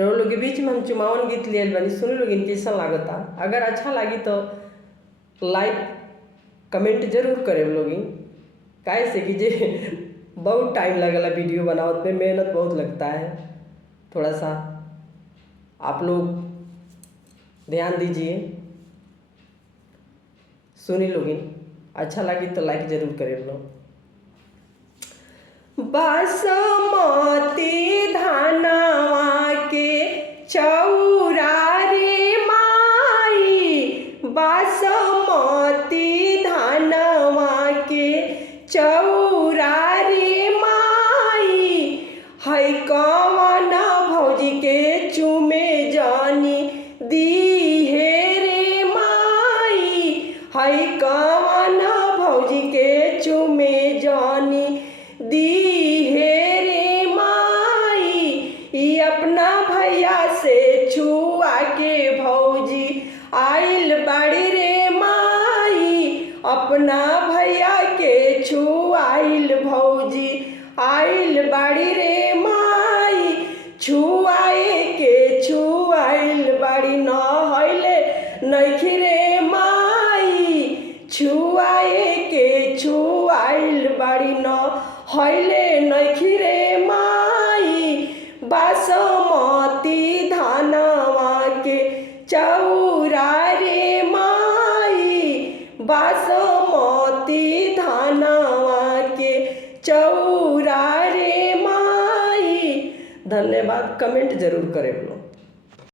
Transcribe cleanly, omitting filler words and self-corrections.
तो लोग के बीच में हम चुमावन गीत लियल बनी, सुनी लोग कैसा लागता। अगर अच्छा लगी तो लाइक कमेंट जरूर करे लोग। काहे से कि जे बहुत टाइम लगेला वीडियो बनावत में, मेहनत बहुत लगता है। थोड़ा सा आप लोग ध्यान दीजिए, सुनी लोगिन। अच्छा लगी तो लाइक जरूर करें लोग। बासमती धानवा के चौरा रे माई, बासमती धानवा के चौरा रे माई, है कवन भौजी के चुमे जानी दी हे रे माई, है कवन भौजी के चुमे जानी दी हे रे माई। ई अपना भैया से छुआ के भौजी आइल बाड़ी रे माई, अपना भैया के छुआइल भौजी आइल बाड़ी रे माई। छुआए के छुआइल बाड़ी न हइले नइखी रे माई, छुआए के छुआइल बाड़ी न हइले नइखी रे माई। बासमती धानवा के चौरा रे माई, बासमती धानवा के चौरा रे माई। धन्यवाद, कमेंट जरूर करें लोग।